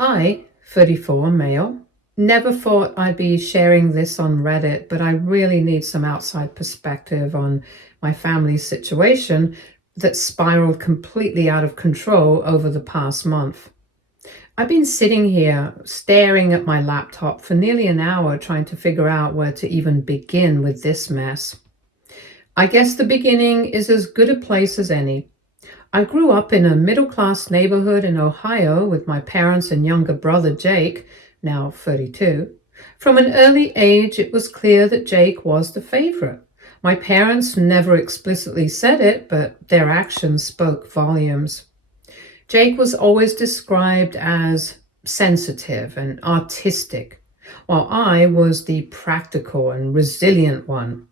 I, 34, male, never thought I'd be sharing this on Reddit, but I really need some outside perspective on my family's situation that spiraled completely out of control over the past month. I've been sitting here staring at my laptop for nearly an hour trying to figure out where to even begin with this mess. I guess the beginning is as good a place as any. I grew up in a middle-class neighborhood in Ohio with my parents and younger brother Jake, now 32. From an early age, it was clear that Jake was the favorite. My parents never explicitly said it, but their actions spoke volumes. Jake was always described as sensitive and artistic, while I was the practical and resilient one.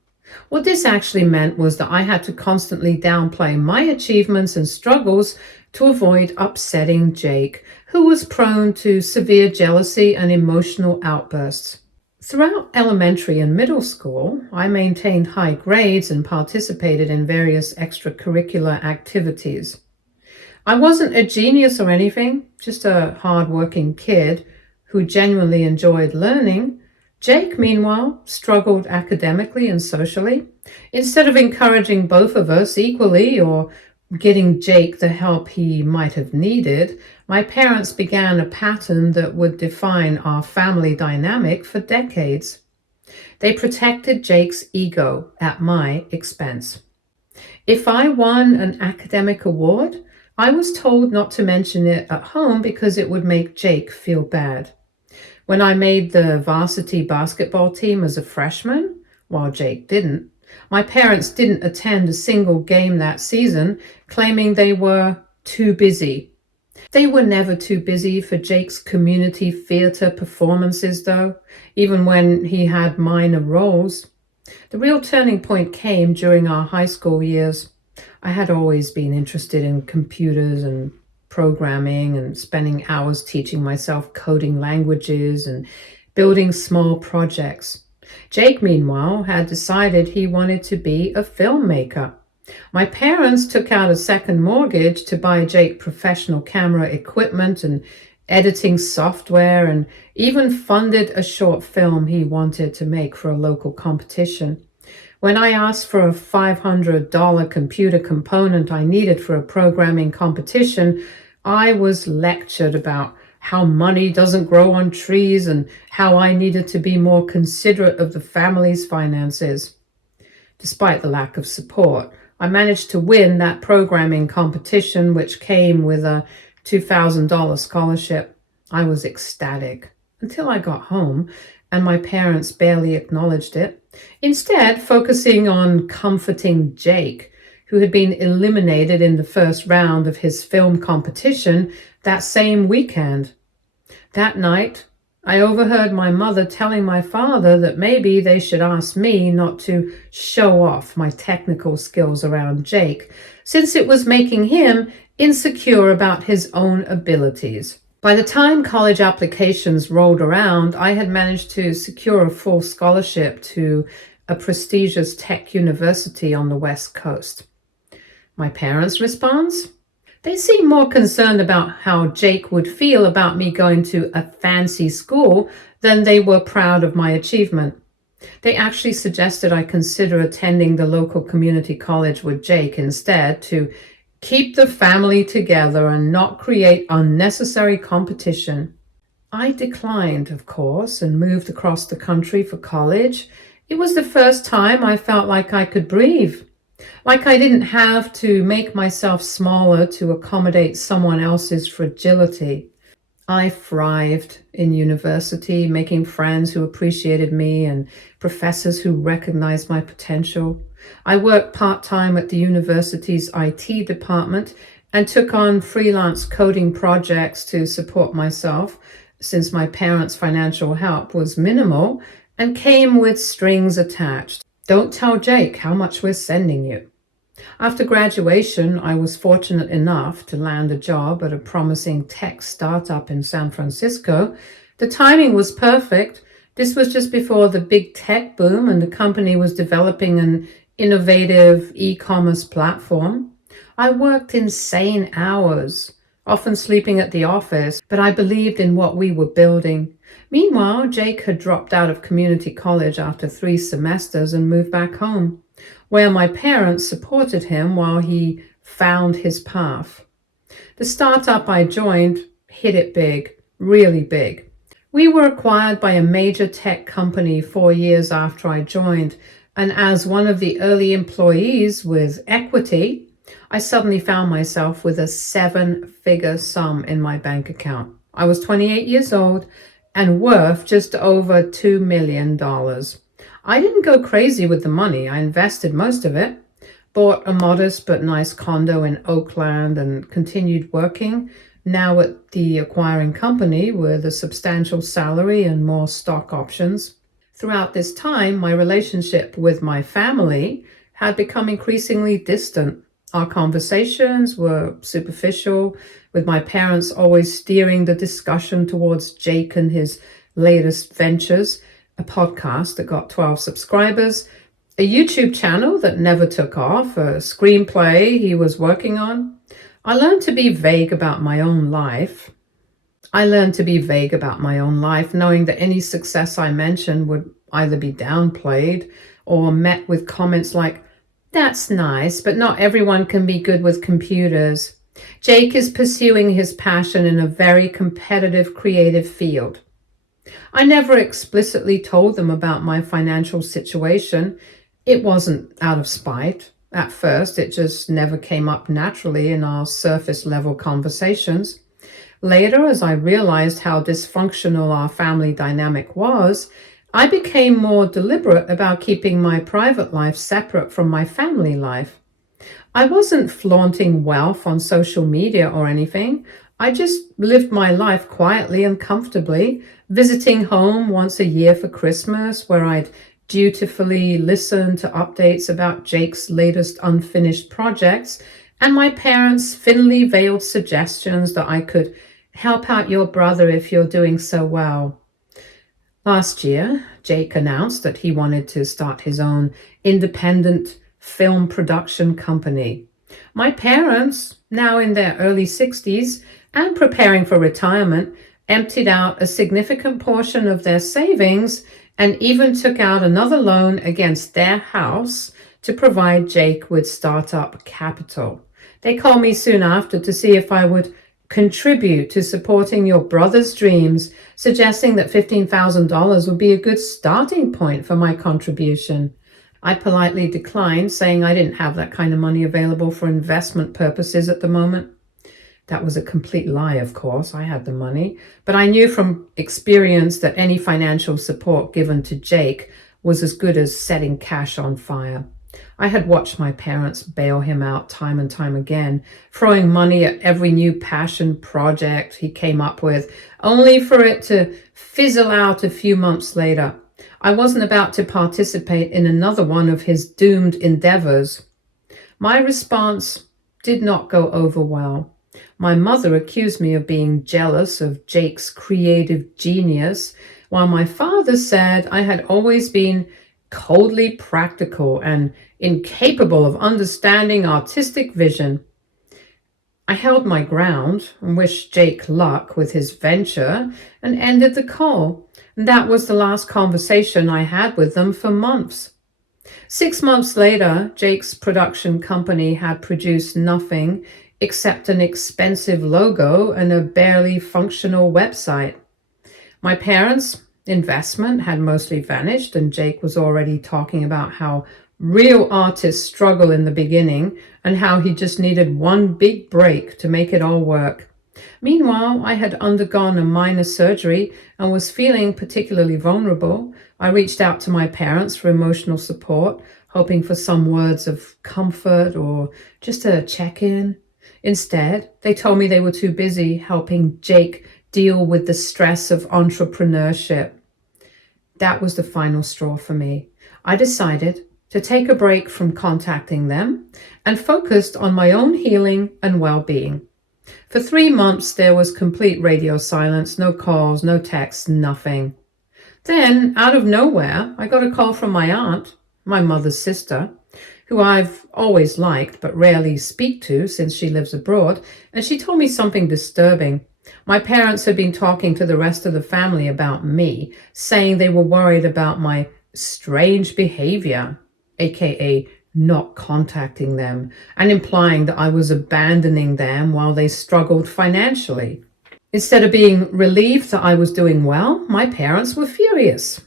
What this actually meant was that I had to constantly downplay my achievements and struggles to avoid upsetting Jake, who was prone to severe jealousy and emotional outbursts. Throughout elementary and middle school, I maintained high grades and participated in various extracurricular activities. I wasn't a genius or anything, just a hard-working kid who genuinely enjoyed learning. Jake, meanwhile, struggled academically and socially. Instead of encouraging both of us equally or getting Jake the help he might have needed, my parents began a pattern that would define our family dynamic for decades. They protected Jake's ego at my expense. If I won an academic award, I was told not to mention it at home because it would make Jake feel bad. When I made the varsity basketball team as a freshman, while Jake didn't, my parents didn't attend a single game that season, claiming they were too busy. They were never too busy for Jake's community theater performances, though, even when he had minor roles. The real turning point came during our high school years. I had always been interested in computers and programming and spending hours teaching myself coding languages and building small projects. Jake, meanwhile, had decided he wanted to be a filmmaker. My parents took out a second mortgage to buy Jake professional camera equipment and editing software, and even funded a short film he wanted to make for a local competition. When I asked for a $500 computer component I needed for a programming competition, I was lectured about how money doesn't grow on trees and how I needed to be more considerate of the family's finances. Despite the lack of support, I managed to win that programming competition, which came with a $2,000 scholarship. I was ecstatic until I got home, and my parents barely acknowledged it, instead focusing on comforting Jake, who had been eliminated in the first round of his film competition that same weekend. That night, I overheard my mother telling my father that maybe they should ask me not to show off my technical skills around Jake, since it was making him insecure about his own abilities. By the time college applications rolled around, I had managed to secure a full scholarship to a prestigious tech university on the West Coast. My parents' response? They seemed more concerned about how Jake would feel about me going to a fancy school than they were proud of my achievement. They actually suggested I consider attending the local community college with Jake instead, to keep the family together and not create unnecessary competition. I declined, of course, and moved across the country for college. It was the first time I felt like I could breathe, like I didn't have to make myself smaller to accommodate someone else's fragility. I thrived in university, making friends who appreciated me and professors who recognized my potential. I worked part-time at the university's IT department and took on freelance coding projects to support myself, since my parents' financial help was minimal and came with strings attached. Don't tell Jake how much we're sending you. After graduation, I was fortunate enough to land a job at a promising tech startup in San Francisco. The timing was perfect. This was just before the big tech boom, and the company was developing an innovative e-commerce platform. I worked insane hours, often sleeping at the office, but I believed in what we were building. Meanwhile, Jake had dropped out of community college after 3 semesters and moved back home, where my parents supported him while he found his path. The startup I joined hit it big, really big. We were acquired by a major tech company 4 years after I joined, and as one of the early employees with equity, I suddenly found myself with a 7-figure sum in my bank account. I was 28 years old and worth just over $2 million. I didn't go crazy with the money. I invested most of it, bought a modest but nice condo in Oakland, and continued working, now at the acquiring company with a substantial salary and more stock options. Throughout this time, my relationship with my family had become increasingly distant. Our conversations were superficial, with my parents always steering the discussion towards Jake and his latest ventures, a podcast that got 12 subscribers, a YouTube channel that never took off, a screenplay he was working on. I learned to be vague about my own life. Knowing that any success I mentioned would either be downplayed or met with comments like, "That's nice, but not everyone can be good with computers. Jake is pursuing his passion in a very competitive, creative field." I never explicitly told them about my financial situation. It wasn't out of spite. At first, it just never came up naturally in our surface-level conversations. Later, as I realized how dysfunctional our family dynamic was, I became more deliberate about keeping my private life separate from my family life. I wasn't flaunting wealth on social media or anything. I just lived my life quietly and comfortably, visiting home once a year for Christmas, where I'd dutifully listen to updates about Jake's latest unfinished projects, and my parents' thinly veiled suggestions that I could help out your brother if you're doing so well. Last year, Jake announced that he wanted to start his own independent film production company. My parents, now in their early 60s and preparing for retirement, emptied out a significant portion of their savings and even took out another loan against their house to provide Jake with startup capital. They called me soon after to see if I would contribute to supporting your brother's dreams, suggesting that $15,000 would be a good starting point for my contribution. I politely declined, saying I didn't have that kind of money available for investment purposes at the moment. That was a complete lie, of course. I had the money, but I knew from experience that any financial support given to Jake was as good as setting cash on fire. I had watched my parents bail him out time and time again, throwing money at every new passion project he came up with, only for it to fizzle out a few months later. I wasn't about to participate in another one of his doomed endeavors. My response did not go over well. My mother accused me of being jealous of Jake's creative genius, while my father said I had always been coldly practical and incapable of understanding artistic vision. I held my ground and wished Jake luck with his venture and ended the call. That was the last conversation I had with them for months. 6 months later, Jake's production company had produced nothing except an expensive logo and a barely functional website. My parents' investment had mostly vanished, and Jake was already talking about how real artists struggle in the beginning and how he just needed one big break to make it all work. Meanwhile, I had undergone a minor surgery and was feeling particularly vulnerable. I reached out to my parents for emotional support, hoping for some words of comfort or just a check-in. Instead, they told me they were too busy helping Jake deal with the stress of entrepreneurship. That was the final straw for me. I decided to take a break from contacting them and focused on my own healing and well-being. For 3 months, there was complete radio silence, no calls, no texts, nothing. Then, out of nowhere, I got a call from my aunt, my mother's sister, who I've always liked but rarely speak to since she lives abroad, and she told me something disturbing. My parents had been talking to the rest of the family about me, saying they were worried about my strange behavior, aka not contacting them, and implying that I was abandoning them while they struggled financially. Instead of being relieved that I was doing well, my parents were furious.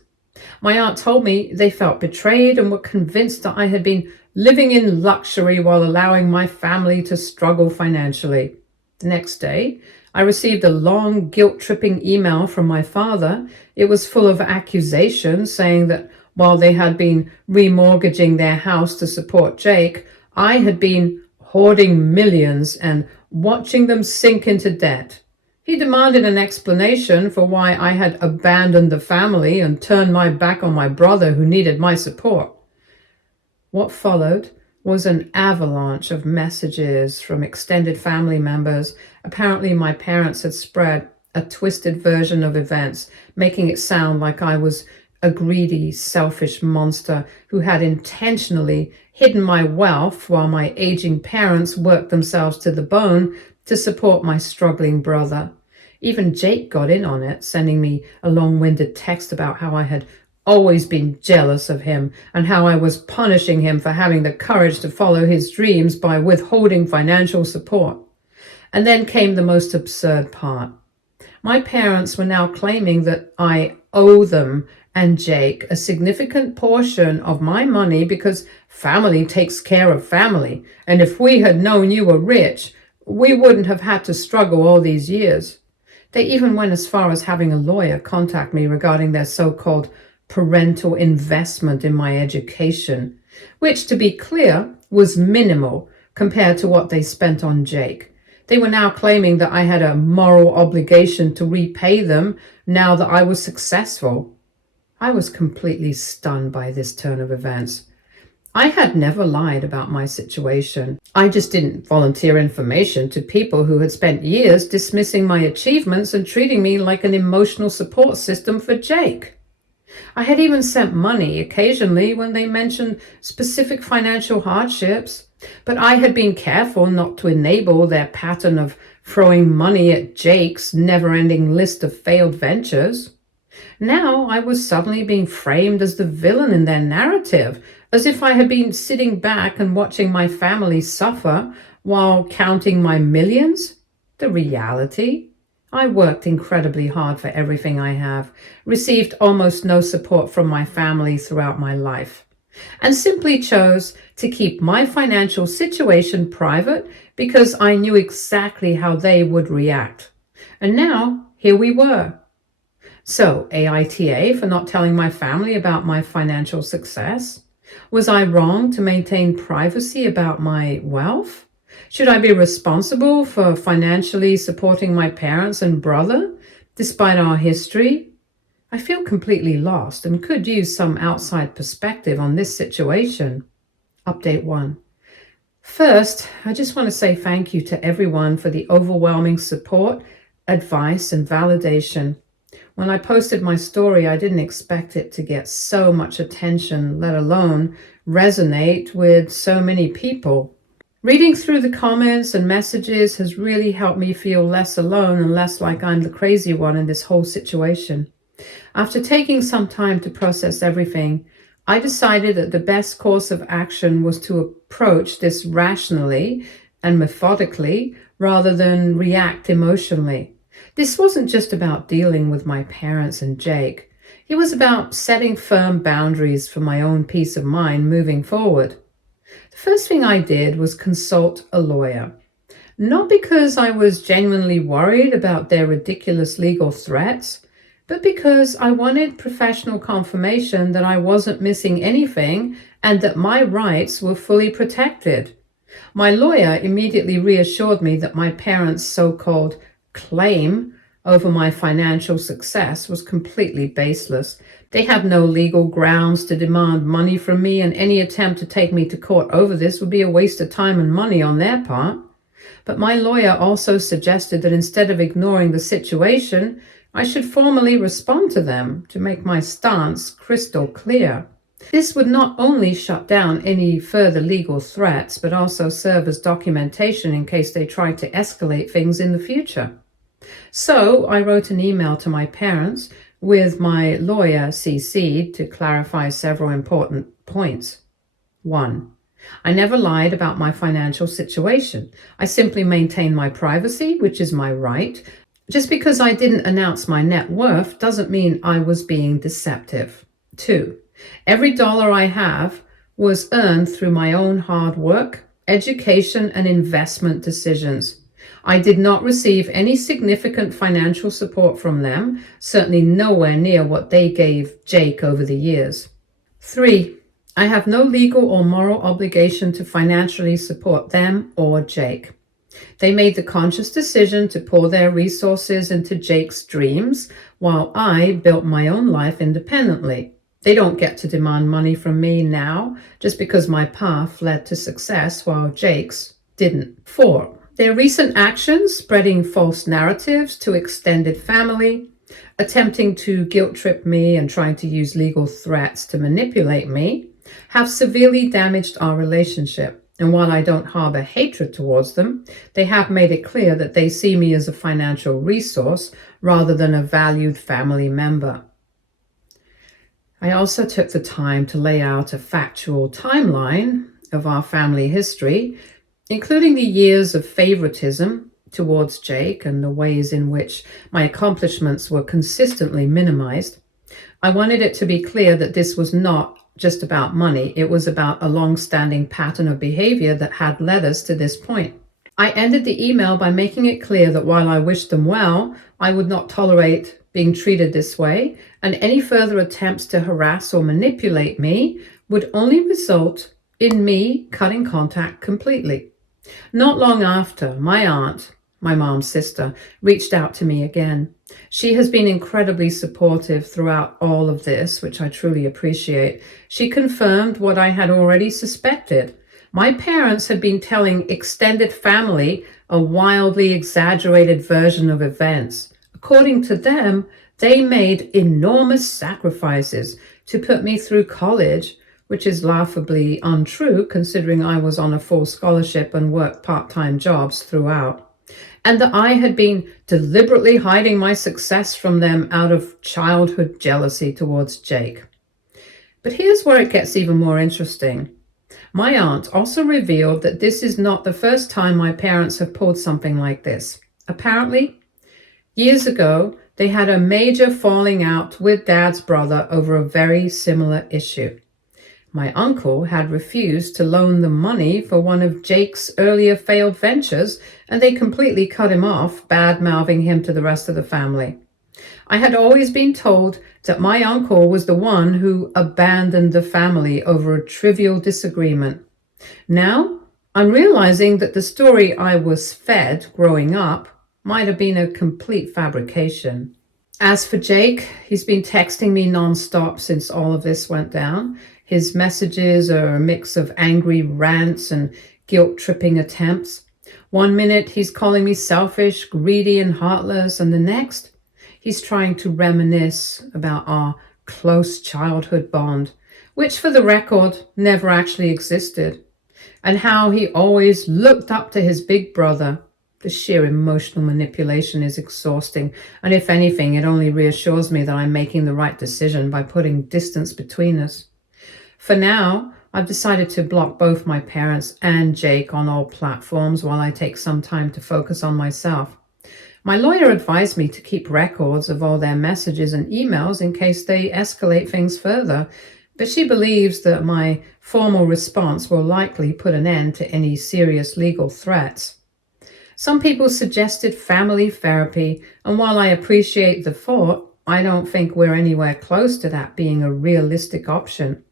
My aunt told me they felt betrayed and were convinced that I had been living in luxury while allowing my family to struggle financially. The next day, I received a long, guilt-tripping email from my father. It was full of accusations saying that while they had been remortgaging their house to support Jake, I had been hoarding millions and watching them sink into debt. He demanded an explanation for why I had abandoned the family and turned my back on my brother who needed my support. What followed was an avalanche of messages from extended family members. Apparently, my parents had spread a twisted version of events, making it sound like I was a greedy, selfish monster who had intentionally hidden my wealth while my aging parents worked themselves to the bone to support my struggling brother. Even Jake got in on it, sending me a long-winded text about how I had always been jealous of him and how I was punishing him for having the courage to follow his dreams by withholding financial support. And then came the most absurd part. My parents were now claiming that I owe them and Jake a significant portion of my money because family takes care of family, and if we had known you were rich, we wouldn't have had to struggle all these years. They even went as far as having a lawyer contact me regarding their so-called parental investment in my education, which, to be clear, was minimal compared to what they spent on Jake. They were now claiming that I had a moral obligation to repay them now that I was successful. I was completely stunned by this turn of events. I had never lied about my situation. I just didn't volunteer information to people who had spent years dismissing my achievements and treating me like an emotional support system for Jake. I had even sent money occasionally when they mentioned specific financial hardships, but I had been careful not to enable their pattern of throwing money at Jake's never-ending list of failed ventures. Now I was suddenly being framed as the villain in their narrative, as if I had been sitting back and watching my family suffer while counting my millions. The reality: I worked incredibly hard for everything I have, received almost no support from my family throughout my life, and simply chose to keep my financial situation private because I knew exactly how they would react. And now, here we were. So, AITA for not telling my family about my financial success? Was I wrong to maintain privacy about my wealth? Should I be responsible for financially supporting my parents and brother, despite our history? I feel completely lost and could use some outside perspective on this situation. Update 1. First, I just want to say thank you to everyone for the overwhelming support, advice, and validation. When I posted my story, I didn't expect it to get so much attention, let alone resonate with so many people. Reading through the comments and messages has really helped me feel less alone and less like I'm the crazy one in this whole situation. After taking some time to process everything, I decided that the best course of action was to approach this rationally and methodically rather than react emotionally. This wasn't just about dealing with my parents and Jake. It was about setting firm boundaries for my own peace of mind moving forward. The first thing I did was consult a lawyer. Not because I was genuinely worried about their ridiculous legal threats, but because I wanted professional confirmation that I wasn't missing anything and that my rights were fully protected. My lawyer immediately reassured me that my parents' so-called claim over my financial success was completely baseless. They have no legal grounds to demand money from me, and any attempt to take me to court over this would be a waste of time and money on their part. But my lawyer also suggested that instead of ignoring the situation, I should formally respond to them to make my stance crystal clear. This would not only shut down any further legal threats, but also serve as documentation in case they try to escalate things in the future. So I wrote an email to my parents with my lawyer CC'd to clarify several important points. 1. I never lied about my financial situation. I simply maintained my privacy, which is my right. Just because I didn't announce my net worth doesn't mean I was being deceptive. 2. Every dollar I have was earned through my own hard work, education, and investment decisions. I did not receive any significant financial support from them, certainly nowhere near what they gave Jake over the years. 3. I have no legal or moral obligation to financially support them or Jake. They made the conscious decision to pour their resources into Jake's dreams, while I built my own life independently. They don't get to demand money from me now, just because my path led to success while Jake's didn't. 4. Their recent actions, spreading false narratives to extended family, attempting to guilt trip me and trying to use legal threats to manipulate me, have severely damaged our relationship. And while I don't harbor hatred towards them, they have made it clear that they see me as a financial resource rather than a valued family member. I also took the time to lay out a factual timeline of our family history, including the years of favoritism towards Jake and the ways in which my accomplishments were consistently minimized. I wanted it to be clear that this was not just about money. It was about a long-standing pattern of behavior that had led us to this point. I ended the email by making it clear that while I wished them well, I would not tolerate being treated this way, and any further attempts to harass or manipulate me would only result in me cutting contact completely. Not long after, my aunt, my mom's sister, reached out to me again. She has been incredibly supportive throughout all of this, which I truly appreciate. She confirmed what I had already suspected. My parents had been telling extended family a wildly exaggerated version of events. According to them, they made enormous sacrifices to put me through college, which is laughably untrue considering I was on a full scholarship and worked part-time jobs throughout, and that I had been deliberately hiding my success from them out of childhood jealousy towards Jake. But here's where it gets even more interesting. My aunt also revealed that this is not the first time my parents have pulled something like this. Apparently, years ago, they had a major falling out with Dad's brother over a very similar issue. My uncle had refused to loan them money for one of Jake's earlier failed ventures, and they completely cut him off, bad-mouthing him to the rest of the family. I had always been told that my uncle was the one who abandoned the family over a trivial disagreement. Now, I'm realizing that the story I was fed growing up might have been a complete fabrication. As for Jake, he's been texting me nonstop since all of this went down. His messages are a mix of angry rants and guilt-tripping attempts. One minute he's calling me selfish, greedy, and heartless, and the next he's trying to reminisce about our close childhood bond, which for the record never actually existed, and how he always looked up to his big brother. The sheer emotional manipulation is exhausting, and if anything, it only reassures me that I'm making the right decision by putting distance between us. For now, I've decided to block both my parents and Jake on all platforms while I take some time to focus on myself. My lawyer advised me to keep records of all their messages and emails in case they escalate things further, but she believes that my formal response will likely put an end to any serious legal threats. Some people suggested family therapy, and while I appreciate the thought, I don't think we're anywhere close to that being a realistic option.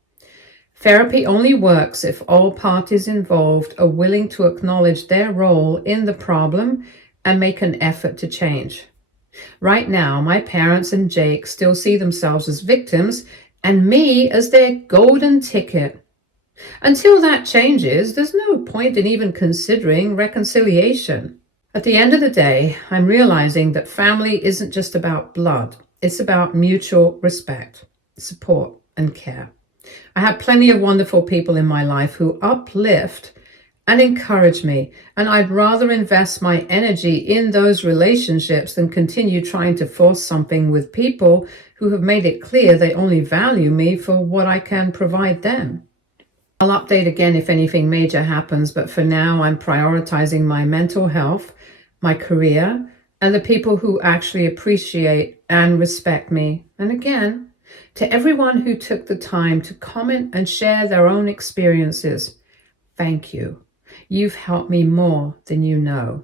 Therapy only works if all parties involved are willing to acknowledge their role in the problem and make an effort to change. Right now, my parents and Jake still see themselves as victims and me as their golden ticket. Until that changes, there's no point in even considering reconciliation. At the end of the day, I'm realizing that family isn't just about blood. It's about mutual respect, support, and care. I have plenty of wonderful people in my life who uplift and encourage me, and I'd rather invest my energy in those relationships than continue trying to force something with people who have made it clear they only value me for what I can provide them. I'll update again if anything major happens, but for now I'm prioritizing my mental health, my career, and the people who actually appreciate and respect me. And again, to everyone who took the time to comment and share their own experiences, thank you. You've helped me more than you know.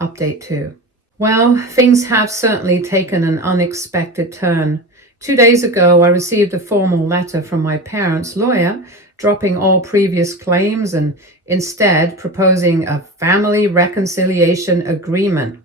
Update 2. Well, things have certainly taken an unexpected turn. 2 days ago, I received a formal letter from my parents' lawyer dropping all previous claims and instead proposing a family reconciliation agreement.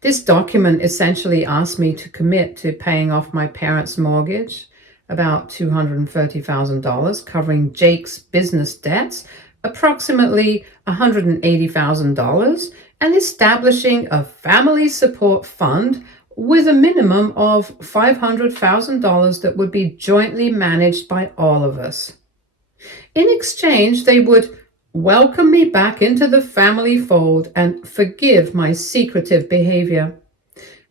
This document essentially asked me to commit to paying off my parents' mortgage, about $230,000, covering Jake's business debts, approximately $180,000, and establishing a family support fund with a minimum of $500,000 that would be jointly managed by all of us. In exchange, they would welcome me back into the family fold and forgive my secretive behavior.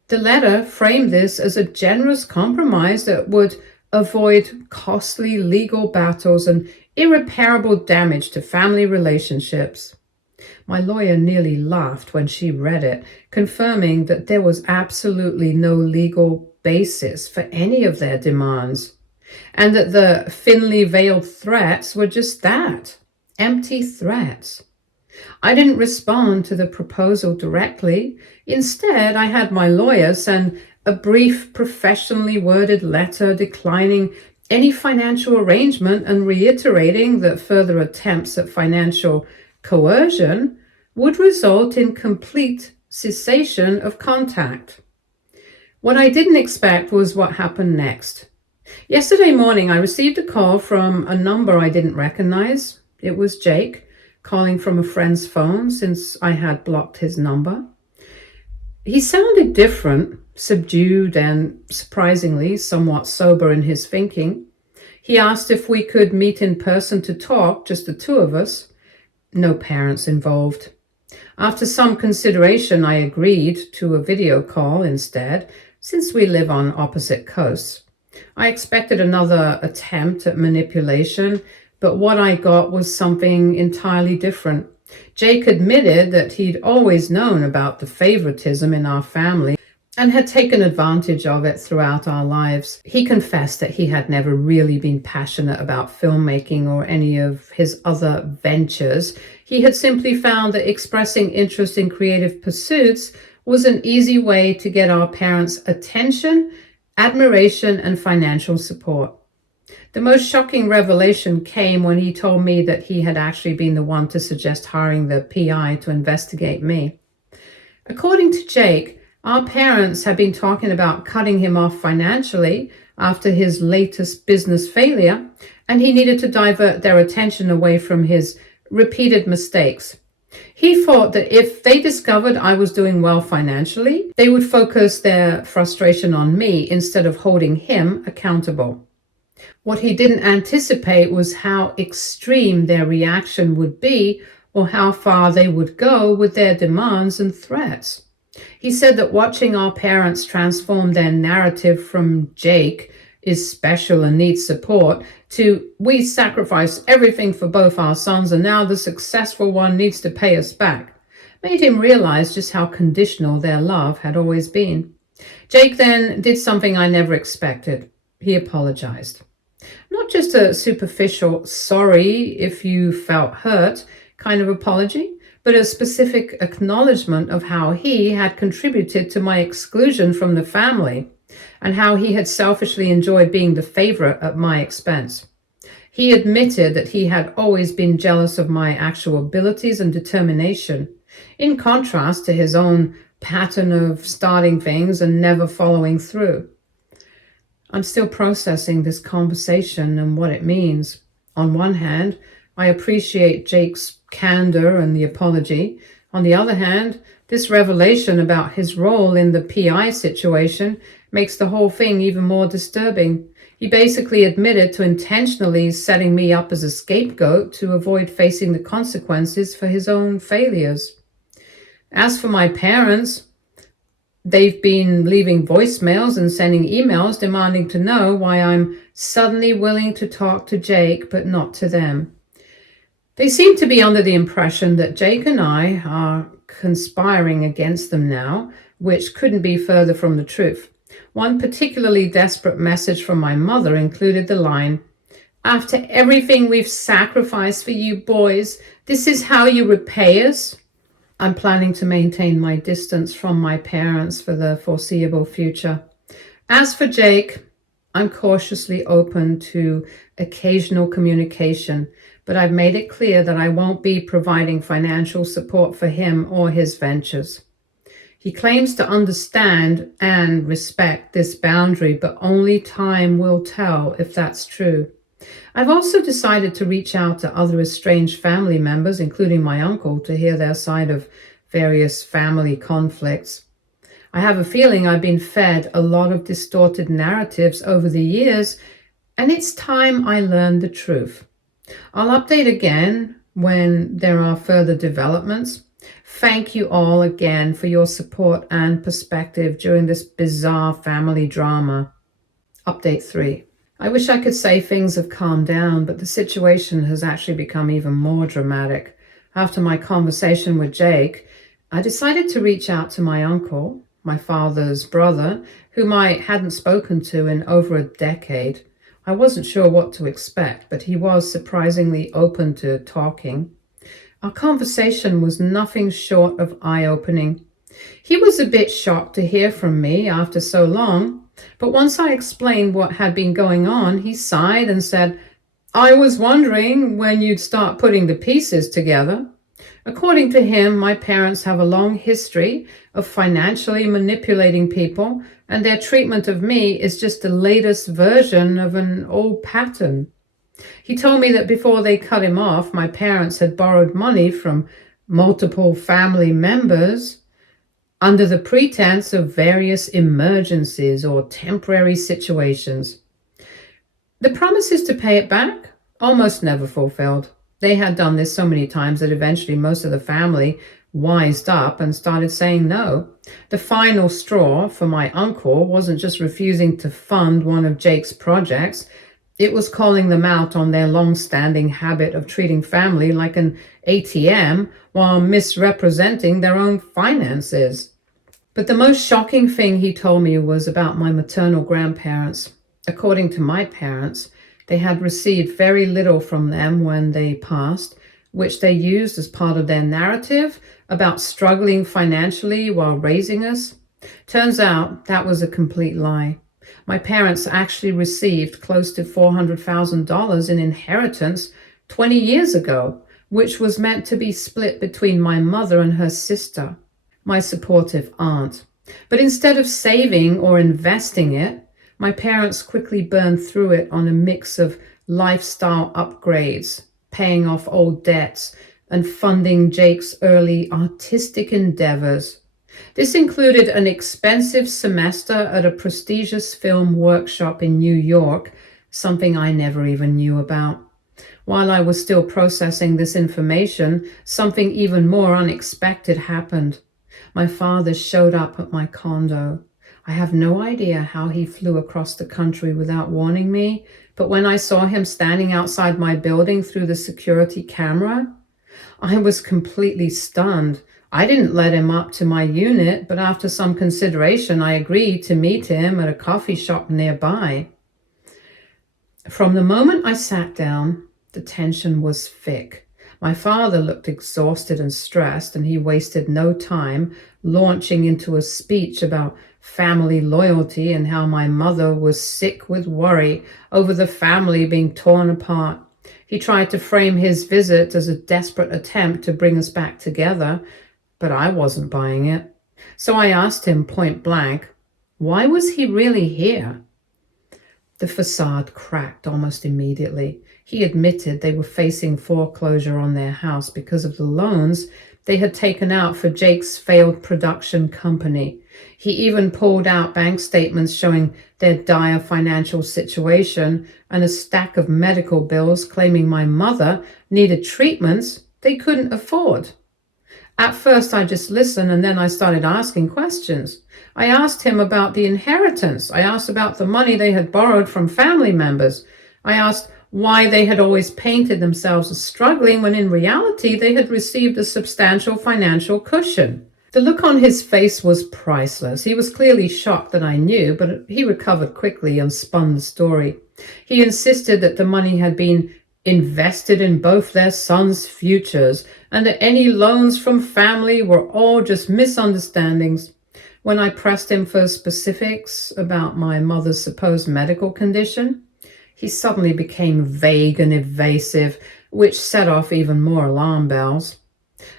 The letter framed this as a generous compromise that would avoid costly legal battles and irreparable damage to family relationships. My lawyer nearly laughed when she read it, confirming that there was absolutely no legal basis for any of their demands, and that the thinly veiled threats were just that, empty threats. I didn't respond to the proposal directly. Instead, I had my lawyer send a brief, professionally worded letter declining any financial arrangement and reiterating that further attempts at financial coercion would result in complete cessation of contact. What I didn't expect was what happened next. Yesterday morning, I received a call from a number I didn't recognize. It was Jake, calling from a friend's phone since I had blocked his number. He sounded different, subdued, and surprisingly somewhat sober in his thinking. He asked if we could meet in person to talk, just the two of us. No parents involved. After some consideration, I agreed to a video call instead, since we live on opposite coasts. I expected another attempt at manipulation, but what I got was something entirely different. Jake admitted that he'd always known about the favoritism in our family and had taken advantage of it throughout our lives. He confessed that he had never really been passionate about filmmaking or any of his other ventures. He had simply found that expressing interest in creative pursuits was an easy way to get our parents' attention, admiration, and financial support. The most shocking revelation came when he told me that he had actually been the one to suggest hiring the PI to investigate me. According to Jake, our parents had been talking about cutting him off financially after his latest business failure, and he needed to divert their attention away from his repeated mistakes. He thought that if they discovered I was doing well financially, they would focus their frustration on me instead of holding him accountable. What he didn't anticipate was how extreme their reaction would be or how far they would go with their demands and threats. He said that watching our parents transform their narrative from Jake is special and needs support to we sacrifice everything for both our sons and now the successful one needs to pay us back made him realize just how conditional their love had always been. Jake then did something I never expected. He apologized. Not just a superficial sorry if you felt hurt kind of apology, but a specific acknowledgement of how he had contributed to my exclusion from the family and how he had selfishly enjoyed being the favorite at my expense. He admitted that he had always been jealous of my actual abilities and determination, in contrast to his own pattern of starting things and never following through. I'm still processing this conversation and what it means. On one hand, I appreciate Jake's candor and the apology. On the other hand, This revelation about his role in the PI situation makes the whole thing even more disturbing. He basically admitted to intentionally setting me up as a scapegoat to avoid facing the consequences for his own failures. As for my parents, they've been leaving voicemails and sending emails demanding to know why I'm suddenly willing to talk to Jake but not to them. They seem to be under the impression that Jake and I are conspiring against them now, which couldn't be further from the truth. One particularly desperate message from my mother included the line, "After everything we've sacrificed for you boys, this is how you repay us?" I'm planning to maintain my distance from my parents for the foreseeable future. As for Jake, I'm cautiously open to occasional communication, but I've made it clear that I won't be providing financial support for him or his ventures. He claims to understand and respect this boundary, but only time will tell if that's true. I've also decided to reach out to other estranged family members, including my uncle, to hear their side of various family conflicts. I have a feeling I've been fed a lot of distorted narratives over the years, and it's time I learned the truth. I'll update again when there are further developments. Thank you all again for your support and perspective during this bizarre family drama. Update 3. I wish I could say things have calmed down, but the situation has actually become even more dramatic. After my conversation with Jake, I decided to reach out to my uncle, my father's brother, whom I hadn't spoken to in over a decade. I wasn't sure what to expect, but he was surprisingly open to talking. Our conversation was nothing short of eye-opening. He was a bit shocked to hear from me after so long, but once I explained what had been going on, he sighed and said, "I was wondering when you'd start putting the pieces together." According to him, my parents have a long history of financially manipulating people, and their treatment of me is just the latest version of an old pattern. He told me that before they cut him off, my parents had borrowed money from multiple family members under the pretense of various emergencies or temporary situations. The promises to pay it back almost never fulfilled. They had done this so many times that eventually most of the family wised up and started saying no. The final straw for my uncle wasn't just refusing to fund one of Jake's projects, it was calling them out on their long-standing habit of treating family like an ATM while misrepresenting their own finances. But the most shocking thing he told me was about my maternal grandparents. According to my parents, they had received very little from them when they passed, which they used as part of their narrative about struggling financially while raising us. Turns out that was a complete lie. My parents actually received close to $400,000 in inheritance 20 years ago, which was meant to be split between my mother and her sister, my supportive aunt. But instead of saving or investing it, my parents quickly burned through it on a mix of lifestyle upgrades, paying off old debts, and funding Jake's early artistic endeavors. This included an expensive semester at a prestigious film workshop in New York, something I never even knew about. While I was still processing this information, something even more unexpected happened. My father showed up at my condo. I have no idea how he flew across the country without warning me, but when I saw him standing outside my building through the security camera, I was completely stunned. I didn't let him up to my unit, but after some consideration, I agreed to meet him at a coffee shop nearby. From the moment I sat down, the tension was thick. My father looked exhausted and stressed, and he wasted no time launching into a speech about family loyalty and how my mother was sick with worry over the family being torn apart. He tried to frame his visit as a desperate attempt to bring us back together, but I wasn't buying it. So I asked him point blank, why was he really here? The facade cracked almost immediately. He admitted they were facing foreclosure on their house because of the loans they had taken out for Jake's failed production company. He even pulled out bank statements showing their dire financial situation and a stack of medical bills claiming my mother needed treatments they couldn't afford. At first, I just listened, and then I started asking questions. I asked him about the inheritance. I asked about the money they had borrowed from family members. I asked why they had always painted themselves as struggling when in reality they had received a substantial financial cushion. The look on his face was priceless. He was clearly shocked that I knew, but he recovered quickly and spun the story. He insisted that the money had been invested in both their sons' futures, and that any loans from family were all just misunderstandings. When I pressed him for specifics about my mother's supposed medical condition, he suddenly became vague and evasive, which set off even more alarm bells.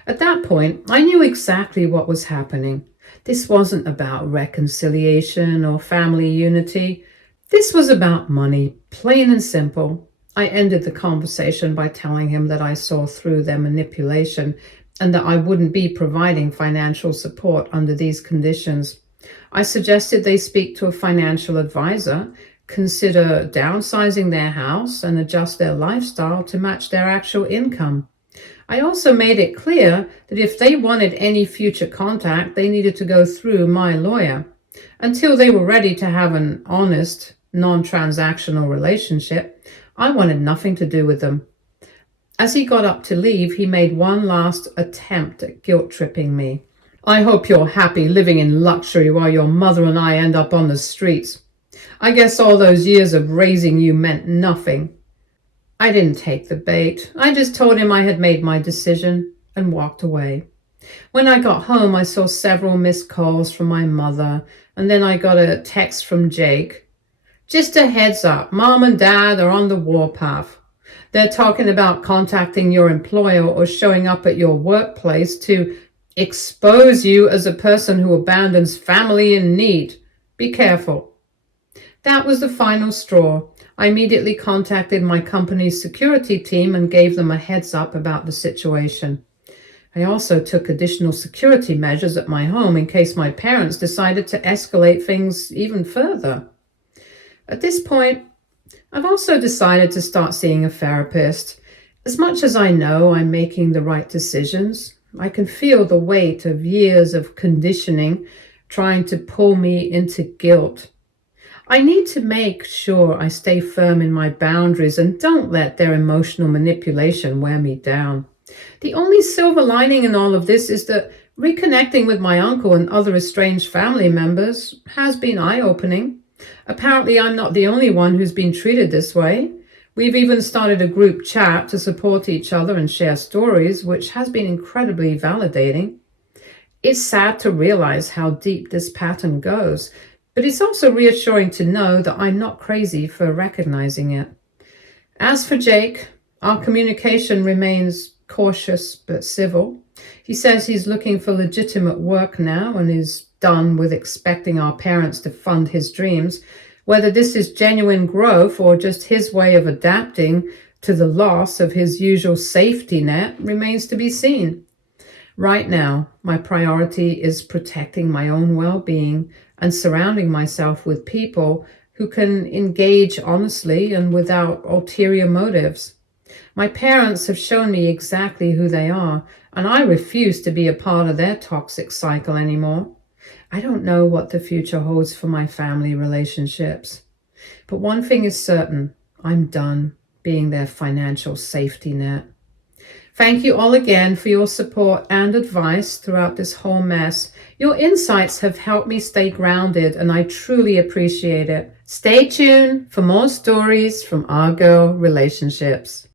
At that point, I knew exactly what was happening. This wasn't about reconciliation or family unity. This was about money, plain and simple. I ended the conversation by telling him that I saw through their manipulation and that I wouldn't be providing financial support under these conditions. I suggested they speak to a financial advisor, consider downsizing their house, and adjust their lifestyle to match their actual income. I also made it clear that if they wanted any future contact, they needed to go through my lawyer. Until they were ready to have an honest, non-transactional relationship, I wanted nothing to do with them. As he got up to leave, he made one last attempt at guilt-tripping me. I hope you're happy living in luxury while your mother and I end up on the streets. I guess all those years of raising you meant nothing. I didn't take the bait. I just told him I had made my decision and walked away. When I got home, I saw several missed calls from my mother, and then I got a text from Jake. Just a heads up, Mom and Dad are on the warpath. They're talking about contacting your employer or showing up at your workplace to expose you as a person who abandons family in need. Be careful. That was the final straw. I immediately contacted my company's security team and gave them a heads up about the situation. I also took additional security measures at my home in case my parents decided to escalate things even further. At this point, I've also decided to start seeing a therapist. As much as I know I'm making the right decisions, I can feel the weight of years of conditioning trying to pull me into guilt. I need to make sure I stay firm in my boundaries and don't let their emotional manipulation wear me down. The only silver lining in all of this is that reconnecting with my uncle and other estranged family members has been eye-opening. Apparently, I'm not the only one who's been treated this way. We've even started a group chat to support each other and share stories, which has been incredibly validating. It's sad to realize how deep this pattern goes, but it's also reassuring to know that I'm not crazy for recognizing it. As for Jake, our communication remains cautious but civil. He says he's looking for legitimate work now and is done with expecting our parents to fund his dreams. Whether this is genuine growth or just his way of adapting to the loss of his usual safety net remains to be seen. Right now, my priority is protecting my own well-being and surrounding myself with people who can engage honestly and without ulterior motives. My parents have shown me exactly who they are, and I refuse to be a part of their toxic cycle anymore. I don't know what the future holds for my family relationships. But one thing is certain, I'm done being their financial safety net. Thank you all again for your support and advice throughout this whole mess. Your insights have helped me stay grounded, and I truly appreciate it. Stay tuned for more stories from our girl relationships.